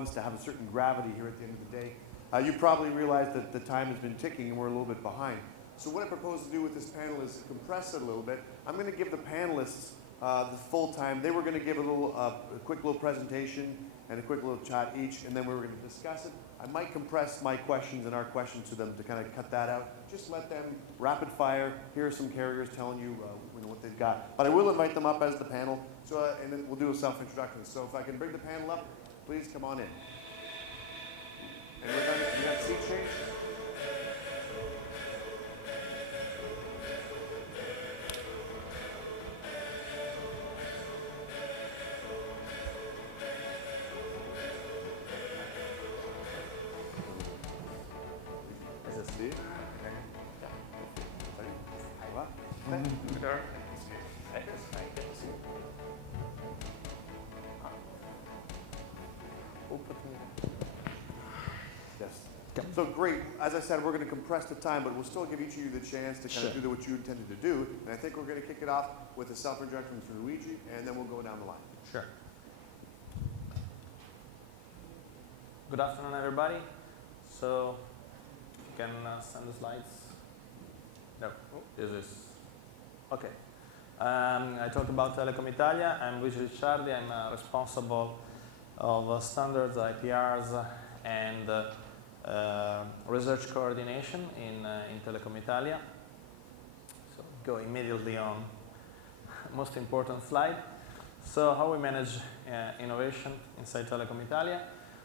ones to have a certain gravity here at the end of the day. You probably realize that the time has been ticking and we're a little bit behind. So what I propose to do with this panel is compress it a little bit. I'm going to give the panelists the full time. They were going to give a quick little presentation and a quick little chat each, and then we were going to discuss it. I might compress my questions and our questions to them to kind of cut that out. Just let them rapid fire. Here are some carriers telling you, what they've got. But I will invite them up as the panel, so and then we'll do a self-introduction. So if I can bring the panel up, please come on in. And we got seat change. So great. As I said, we're going to compress the time, but we'll still give each of you the chance to kind of do what you intended to do. And I think we're going to kick it off with a self-introduction from Luigi, and then we'll go down the line. Sure. Good afternoon, everybody. So, if you can send the slides. No, this is okay. I talk about Telecom Italia. I'm Luigi Licciardi. I'm responsible of standards, IPRs, and research coordination in Telecom Italia. So go immediately on most important slide. So how we manage innovation inside Telecom Italia?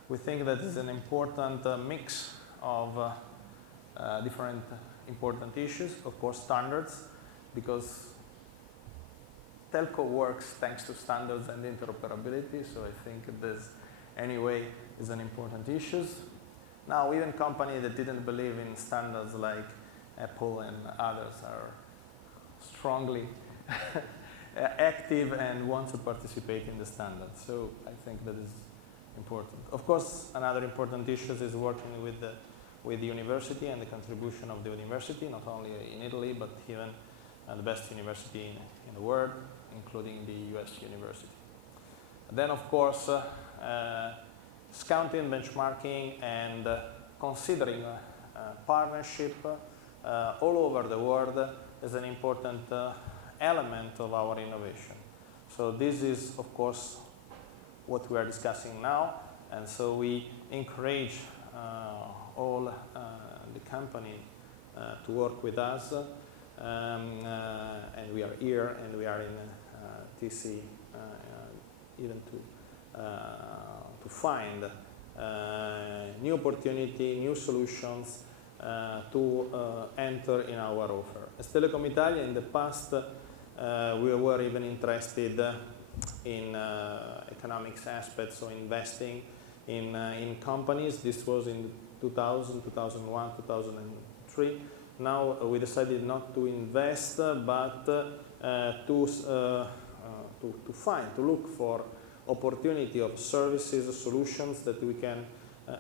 We think that it's an important mix of different important issues. Of course, standards, because telco works thanks to standards and interoperability. So I think this anyway is an important issue. Now, even companies that didn't believe in standards like Apple and others are strongly active and want to participate in the standards. So I think that is important. Of course, another important issue is working with the university and the contribution of the university, not only in Italy, but even the best university in the world, including the US university. Then, of course, scouting, benchmarking, and considering partnership all over the world is an important element of our innovation. So this is, of course, what we are discussing now, and so we encourage all the company to work with us, and we are here, and we are in TC even to find new opportunity, new solutions to enter in our offer. As Telecom Italia, in the past, we were even interested in economics aspects, so investing in companies. This was in 2000, 2001, 2003. Now we decided not to invest, but to look for opportunity of services, solutions that we can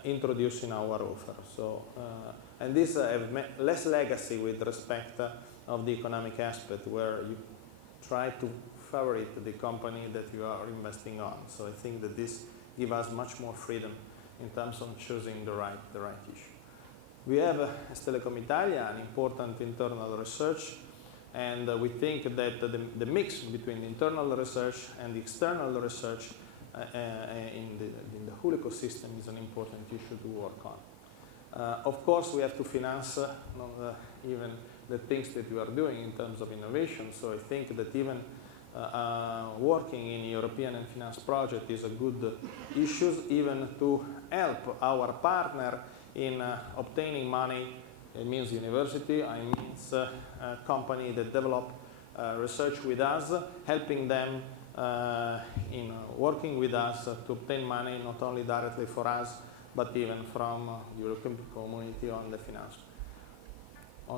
introduce in our offer. So, and this have less legacy with respect of the economic aspect, where you try to favorite the company that you are investing on. So I think that this gives us much more freedom in terms of choosing the right issue. We have, as Telecom Italia, an important internal research, and we think that the mix between the internal research and the external research in the whole ecosystem is an important issue to work on. Of course, we have to finance even the things that we are doing in terms of innovation. So I think that even working in European and finance project is a good issue, even to help our partner in obtaining money. It means university, it means a company that develop research with us, helping them in working with us to obtain money, not only directly for us, but even from the European community on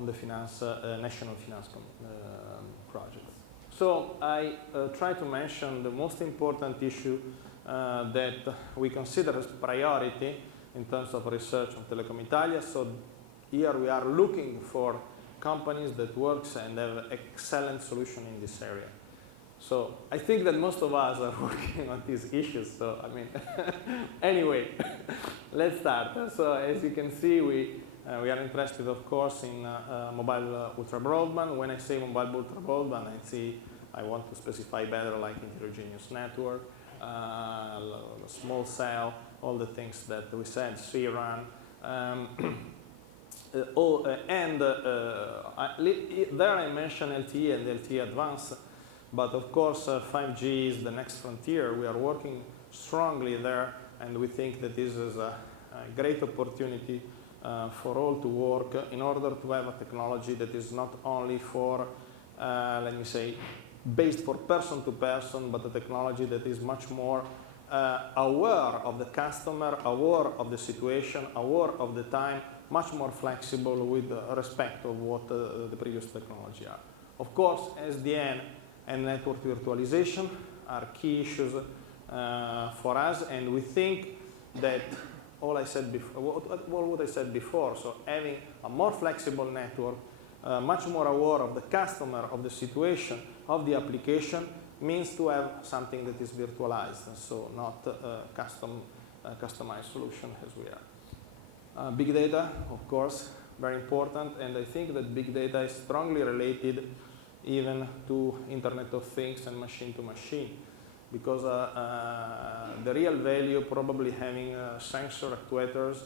the national finance projects. So I try to mention the most important issue that we consider as priority in terms of research on Telecom Italia. So here we are looking for companies that works and have excellent solution in this area. So I think that most of us are working on these issues. So I mean, anyway, let's start. So as you can see, we are interested, of course, in mobile ultra broadband. When I say mobile ultra broadband, I want to specify better, like heterogeneous network, small cell, all the things that we said, CRAN. There I mentioned LTE and LTE Advanced, but of course 5G is the next frontier. We are working strongly there, and we think that this is a great opportunity for all to work in order to have a technology that is not only for, let me say, based for person to person, but a technology that is much more aware of the customer, aware of the situation, aware of the time, much more flexible with respect of what the previous technology are. Of course, SDN and network virtualization are key issues for us, and we think that what I said before, so having a more flexible network, much more aware of the customer, of the situation, of the application, means to have something that is virtualized, so not a customized solution as we are. Big data, of course, very important, and I think that big data is strongly related even to Internet of Things and machine to machine, because the real value probably having sensor actuators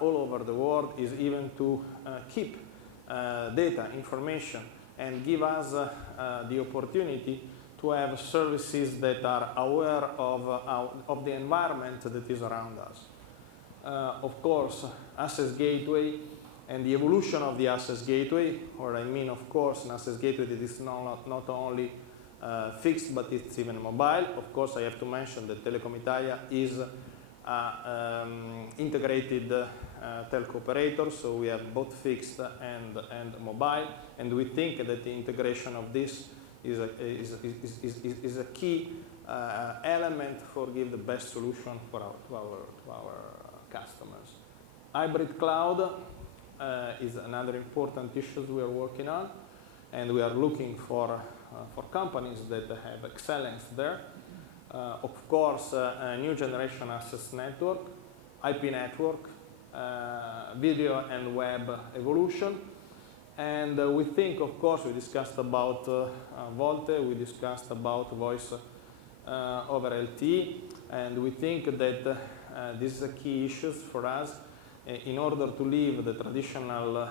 all over the world is even to keep data, information, and give us the opportunity to have services that are aware of the environment that is around us. Of course, access gateway and the evolution of the access gateway, or I mean, of course, an access gateway that is not only fixed, but it's even mobile. Of course, I have to mention that Telecom Italia is integrated telco operator, so we have both fixed and mobile, and we think that the integration of this is a key element for give the best solution to our customers. Hybrid cloud is another important issue we are working on, and we are looking for companies that have excellence there. Of course, a new generation access network, IP network, video and web evolution, and we think, of course, we discussed about VoLTE, we discussed about voice over LTE, and we think that this is a key issue for us in order to leave the traditional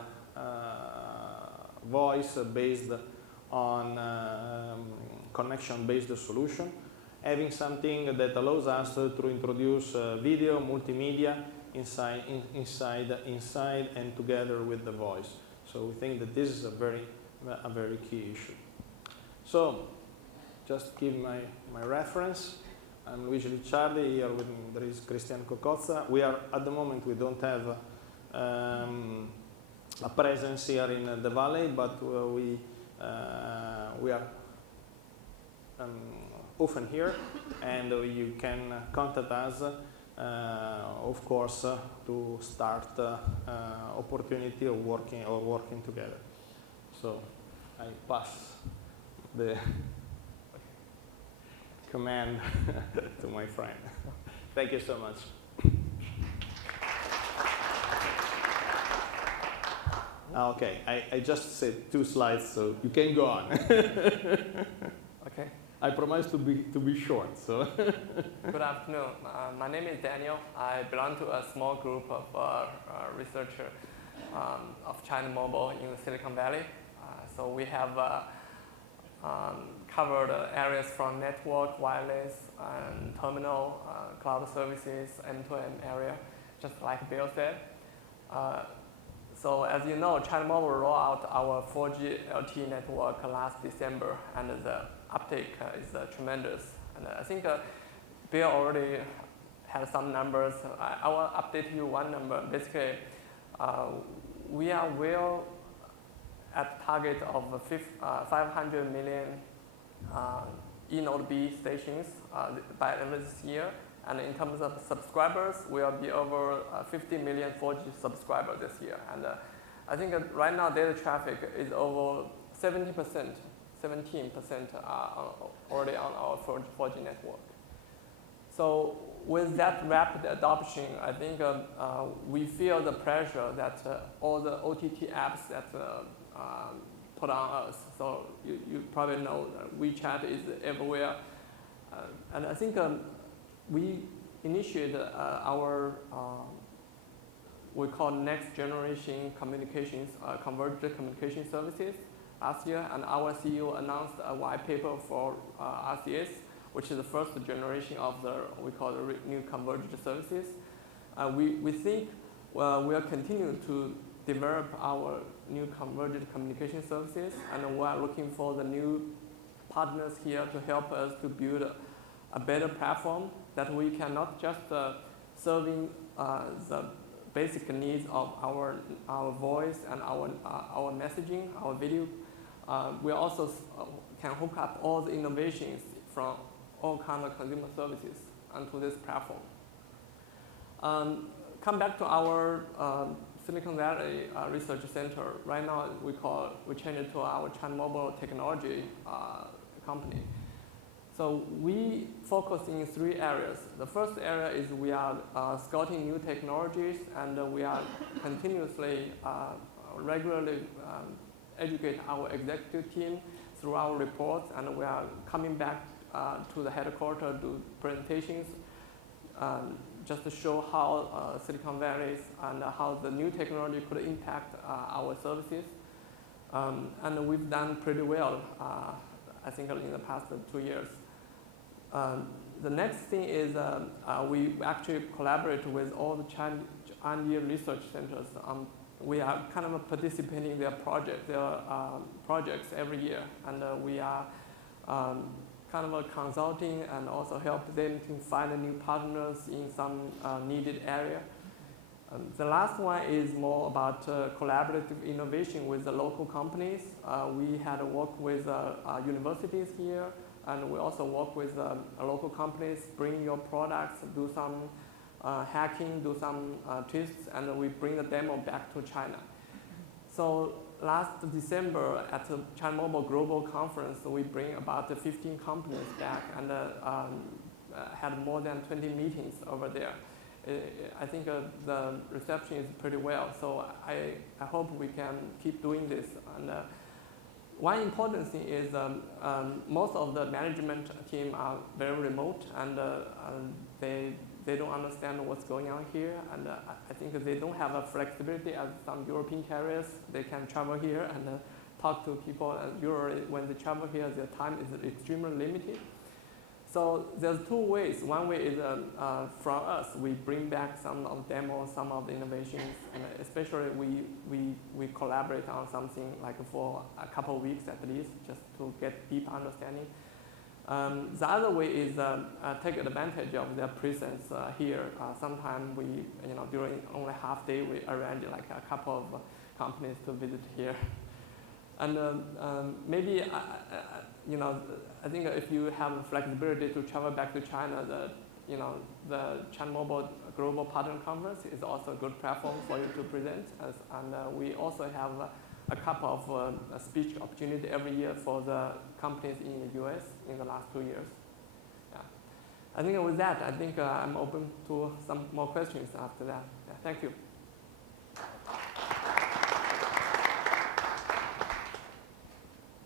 voice based on connection-based solution, having something that allows us to introduce video, multimedia inside and together with the voice. So we think that this is a very key issue. So just give my reference. I'm Luigi Licciardi. Here with me there is Cristian Cocozza. We are at the moment we don't have a presence here in the valley, but we are often here, and you can contact us, of course, to start opportunity of working together. So I pass the command to my friend. Thank you so much. Okay, I just said 2 slides, so you can go on. Okay. I promise to be short. So. Good afternoon. My name is Daniel. I belong to a small group of researchers of China Mobile in the Silicon Valley. So we have covered areas from network, wireless, and terminal, cloud services, end-to-end area, just like Bill said. So as you know, China Mobile rolled out our 4G LTE network last December, and the uptake is tremendous. And I think Bill already had some numbers. I will update you one number. Basically, we are well at target of 500 million eNode B stations by the end of this year. And in terms of subscribers, we'll be over 50 million 4G subscribers this year. And I think right now data traffic is over 70%. 17% are already on our 4G network. So with that rapid adoption, I think we feel the pressure that all the OTT apps that put on us. So you probably know that WeChat is everywhere. And I think we initiated our we call next generation communications, converged communication services last year, and our CEO announced a white paper for RCS, which is the first generation of the, we call the new converged services. We think we'll continue to develop our new converged communication services, and we are looking for the new partners here to help us to build a better platform that we can not just serving the basic needs of our voice and our messaging, our video. We also can hook up all the innovations from all kinds of consumer services onto this platform. Come back to our Silicon Valley Research Center. Right now, we changed it to our China Mobile Technology company. So we focus in 3 areas. The first area is we are scouting new technologies, and we are continuously, regularly educate our executive team through our reports, and we are coming back to the headquarters to do presentations just to show how Silicon Valley and how the new technology could impact our services. And we've done pretty well, I think, in the past 2 years. The next thing is we actually collaborate with all the China R&D research centers. We are kind of participating in their projects every year, and we are kind of consulting and also help them to find new partners in some needed area. The last one is more about collaborative innovation with the local companies. We had worked with universities here, and we also work with local companies, bring your products, do some hacking, do some twists, and we bring the demo back to China. So last December at the China Mobile Global Conference, we bring about 15 companies back and had more than 20 meetings over there. I think the reception is pretty well, so I hope we can keep doing this. And one important thing is most of the management team are very remote, and they don't understand what's going on here, and I think they don't have a flexibility as some European carriers. They can travel here and talk to people, and usually when they travel here, their time is extremely limited. So there's 2 ways. One way is from us, we bring back some of the demos, some of the innovations, and especially we collaborate on something like for a couple of weeks at least, just to get deep understanding. The other way is take advantage of their presence here. Sometimes we, during only half day, we arrange like a couple of companies to visit here. And maybe, I think if you have flexibility to travel back to China, the China Mobile Global Partner Conference is also a good platform for you to present. And we also have a couple of speech opportunity every year for the companies in the US in the last 2 years. Yeah. I think with that, I think I'm open to some more questions after that. Yeah, thank you.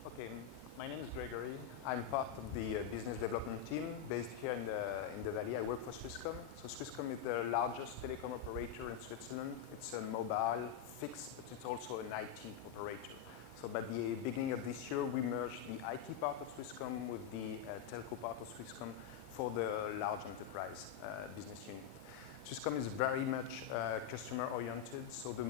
Okay, my name is Gregory. I'm part of the business development team based here in the Valley. I work for Swisscom. So Swisscom is the largest telecom operator in Switzerland. It's a mobile, fixed, but it's also an IT operator. So by the beginning of this year, we merged the IT part of Swisscom with the telco part of Swisscom for the large enterprise business unit. Swisscom is very much customer-oriented, so the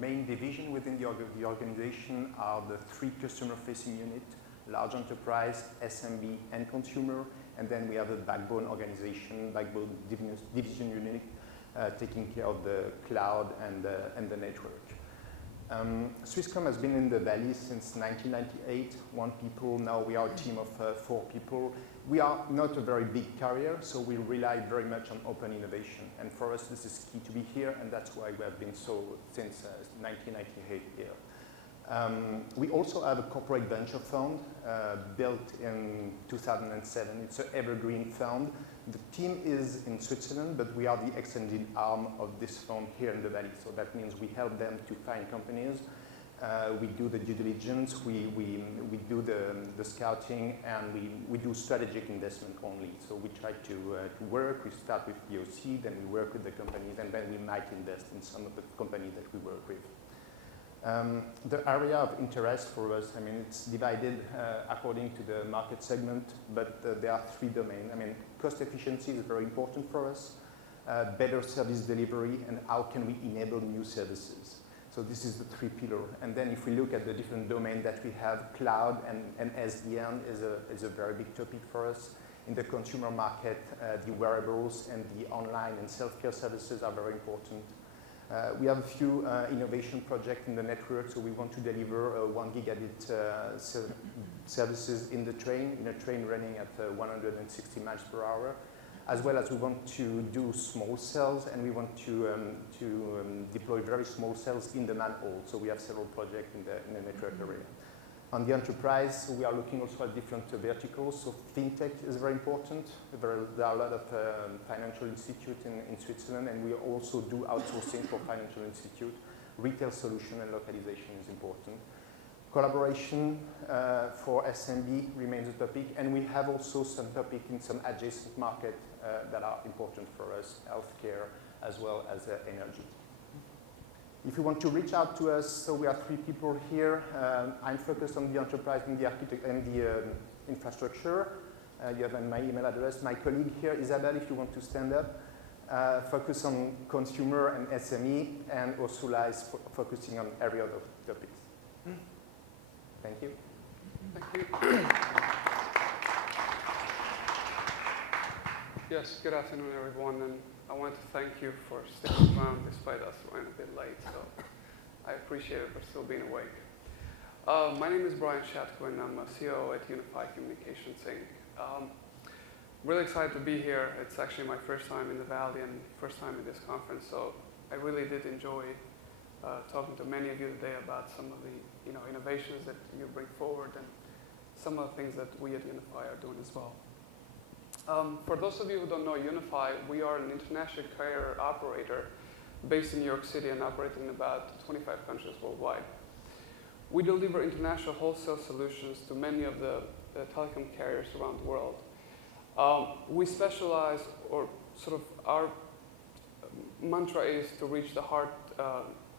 main division within the organization are the 3 customer-facing units: large enterprise, SMB, and consumer, and then we have a backbone organization, backbone division unit, taking care of the cloud and the network. Swisscom has been in the Valley since 1998, 1 people. Now we are a team of 4 people. We are not a very big carrier, so we rely very much on open innovation. And for us, this is key to be here, and that's why we have been so since 1998 here. We also have a corporate venture fund built in 2007. It's an evergreen fund. The team is in Switzerland, but we are the extended arm of this fund here in the Valley. So that means we help them to find companies. We do the due diligence, we do the scouting, and we do strategic investment only. So we try to work, we start with POC, then we work with the companies, and then we might invest in some of the companies that we work with. The area of interest for us, I mean, it's divided according to the market segment, but there are three domains. I mean, cost efficiency is very important for us, better service delivery, and how can we enable new services. So this is the three pillars. And then if we look at the different domains that we have, cloud and SDN is a very big topic for us. In the consumer market, the wearables and the online and self-care services are very important. We have a few innovation projects in the network, so we want to deliver 1 gigabit services in a train running at 160 miles per hour, as well as we want to do small cells, and we want to deploy very small cells in the manhole. So we have several projects in the network area. On the enterprise, we are looking also at different verticals. So fintech is very important. There are a lot of financial institutes in Switzerland, and we also do outsourcing for financial institute. Retail solution and localization is important. Collaboration for SMB remains a topic, and we have also some topic in some adjacent market that are important for us, healthcare as well as energy. If you want to reach out to us, so we are 3 people here. I'm focused on the enterprise and the architect and the infrastructure. You have my email address. My colleague here, Isabel, if you want to stand up, focus on consumer and SME, and Ursula is focusing on every other topics. Thank you. Thank you. Yes, good afternoon, everyone, and I want to thank you for sticking around despite us running a bit late, so I appreciate it for still being awake. My name is Brian Shatku, and I'm a CEO at Unifi Communications Inc. Really excited to be here. It's actually my first time in the Valley and first time in this conference, so I really did enjoy talking to many of you today about some of the innovations that you bring forward and some of the things that we at Unifi are doing as well. For those of you who don't know Unifi, we are an international carrier operator based in New York City and operating in about 25 countries worldwide. We deliver international wholesale solutions to many of the telecom carriers around the world. We specialize, or sort of our mantra is to reach the heart,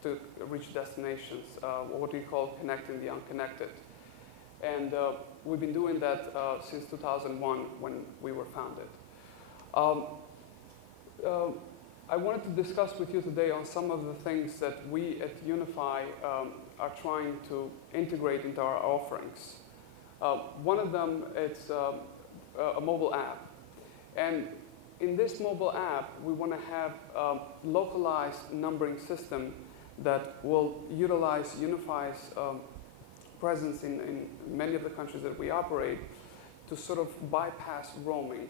to reach destinations, what we call connecting the unconnected. And we've been doing that since 2001 when we were founded. I wanted to discuss with you today on some of the things that we at Unifi are trying to integrate into our offerings. One of them is a mobile app. And in this mobile app, we want to have a localized numbering system that will utilize Unifi's presence in many of the countries that we operate to sort of bypass roaming.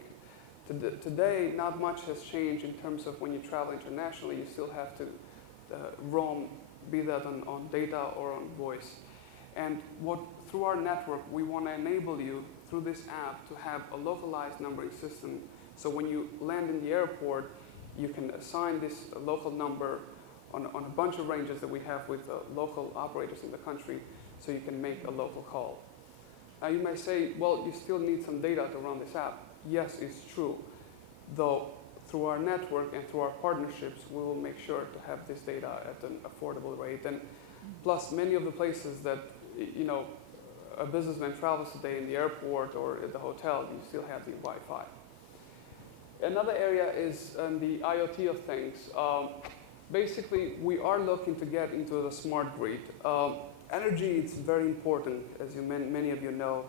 Today, not much has changed in terms of when you travel internationally, you still have to roam, be that on data or on voice. And through our network, we want to enable you through this app to have a localized numbering system. So when you land in the airport, you can assign this local number on a bunch of ranges that we have with local operators in the country, so you can make a local call. Now you may say, well, you still need some data to run this app. Yes, it's true. Though through our network and through our partnerships, we will make sure to have this data at an affordable rate. And plus, many of the places that a businessman travels today in the airport or at the hotel, you still have the Wi-Fi. Another area is the IoT of things. Basically, we are looking to get into the smart grid. Energy is very important, as many of you know.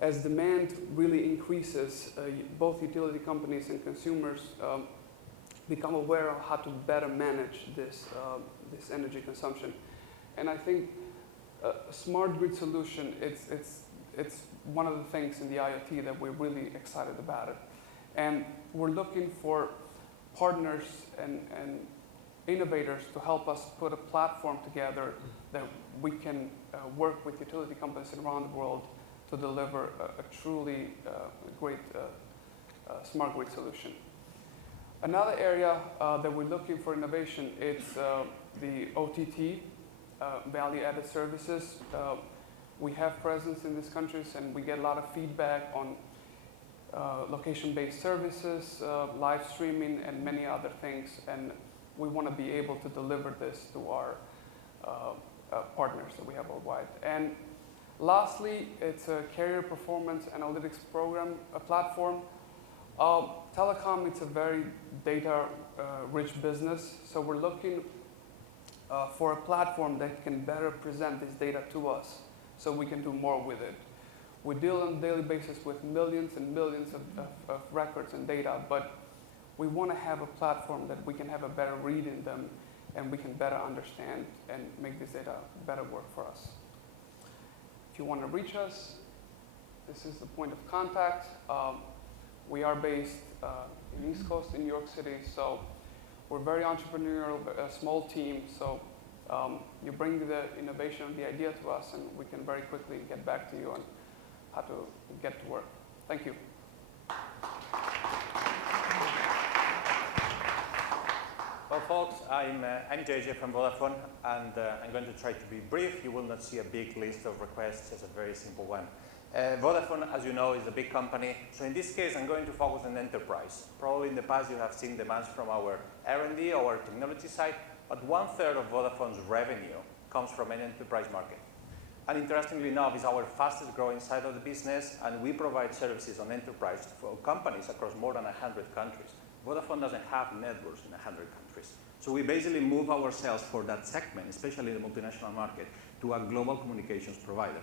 As demand really increases, both utility companies and consumers become aware of how to better manage this energy consumption. And I think a smart grid solution, it's one of the things in the IoT that we're really excited about it. And we're looking for partners and innovators to help us put a platform together that we can work with utility companies around the world to deliver a truly great smart grid solution. Another area that we're looking for innovation is the OTT, value-added services. We have presence in these countries and we get a lot of feedback on location-based services, live streaming, and many other things. And we want to be able to deliver this to our partners that we have worldwide. And lastly, it's a carrier performance analytics program, a platform. Telecom, it's a very data-rich business, so we're looking for a platform that can better present this data to us so we can do more with it. We deal on a daily basis with millions and millions of records and data, but we want to have a platform that we can have a better read in them and we can better understand and make this data better work for us. If you want to reach us, this is the point of contact. We are based in East Coast in New York City, so we're very entrepreneurial, a small team, so you bring the innovation and the idea to us and we can very quickly get back to you on how to get to work. Thank you. Well, folks, I'm JJ from Vodafone, and I'm going to try to be brief. You will not see a big list of requests, just a very simple one. Vodafone, as you know, is a big company. So in this case, I'm going to focus on enterprise. Probably in the past, you have seen demands from our R&D or technology side, but 1/3 of Vodafone's revenue comes from an enterprise market. And interestingly enough, it's our fastest growing side of the business, and we provide services on enterprise for companies across more than 100 countries. Vodafone doesn't have networks in 100 countries. So we basically move ourselves for that segment, especially the multinational market, to a global communications provider.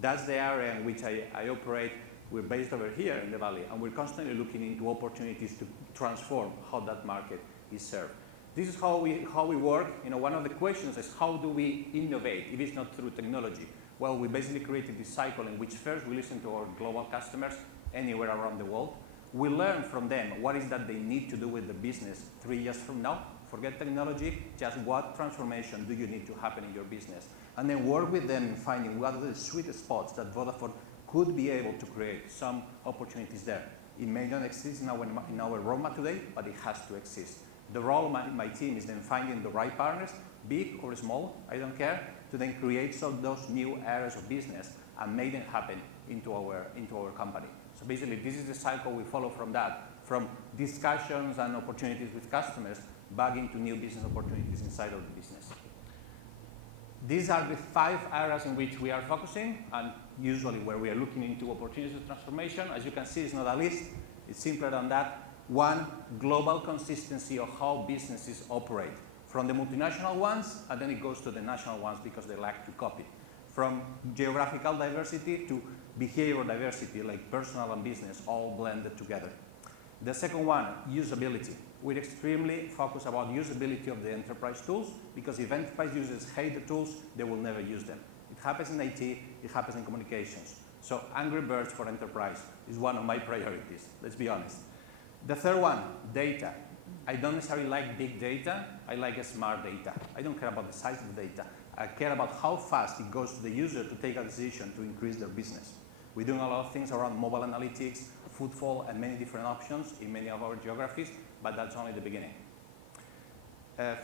That's the area in which I operate. We're based over here in the Valley, and we're constantly looking into opportunities to transform how that market is served. This is how we work. You know, one of the questions is how do we innovate if it's not through technology? Well, we basically created this cycle in which first we listen to our global customers anywhere around the world. We learn from them what is that they need to do with the business 3 years from now. Forget technology, just what transformation do you need to happen in your business? And then work with them in finding what are the sweet spots that Vodafone could be able to create some opportunities there. It may not exist in our roadmap today, but it has to exist. The role of my team is then finding the right partners, big or small, I don't care, to then create some of those new areas of business and make them happen into our company. So basically, this is the cycle we follow from that, from discussions and opportunities with customers back into new business opportunities inside of the business. These are the 5 areas in which we are focusing and usually where we are looking into opportunities of transformation. As you can see, it's not a list. It's simpler than that. 1, global consistency of how businesses operate. From the multinational ones, and then it goes to the national ones because they like to copy. From geographical diversity to behavioral diversity, like personal and business, all blended together. The second one, usability. We're extremely focused about usability of the enterprise tools because if enterprise users hate the tools, they will never use them. It happens in IT, it happens in communications. So Angry Birds for enterprise is one of my priorities, let's be honest. The third one, data. I don't necessarily like big data, I like smart data. I don't care about the size of the data. I care about how fast it goes to the user to take a decision to increase their business. We're doing a lot of things around mobile analytics, footfall, and many different options in many of our geographies, but that's only the beginning.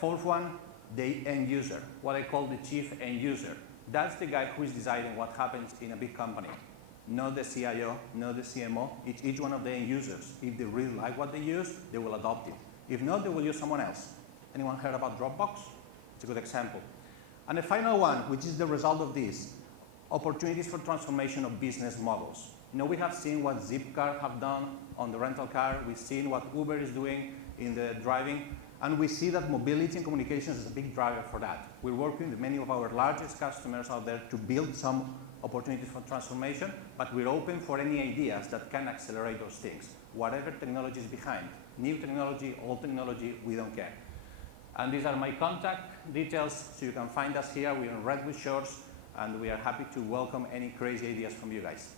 Fourth one, the end user, what I call the chief end user. That's the guy who is deciding what happens in a big company. Not the CIO, not the CMO, it's each one of the end users. If they really like what they use, they will adopt it. If not, they will use someone else. Anyone heard about Dropbox? It's a good example. And the final one, which is the result of this, opportunities for transformation of business models. You know, we have seen what Zipcar have done on the rental car. We've seen what Uber is doing in the driving. And we see that mobility and communications is a big driver for that. We're working with many of our largest customers out there to build some opportunities for transformation, but we're open for any ideas that can accelerate those things. Whatever technology is behind, new technology, old technology, we don't care. And these are my contact details, so you can find us here. We're in Redwood Shores, and we are happy to welcome any crazy ideas from you guys.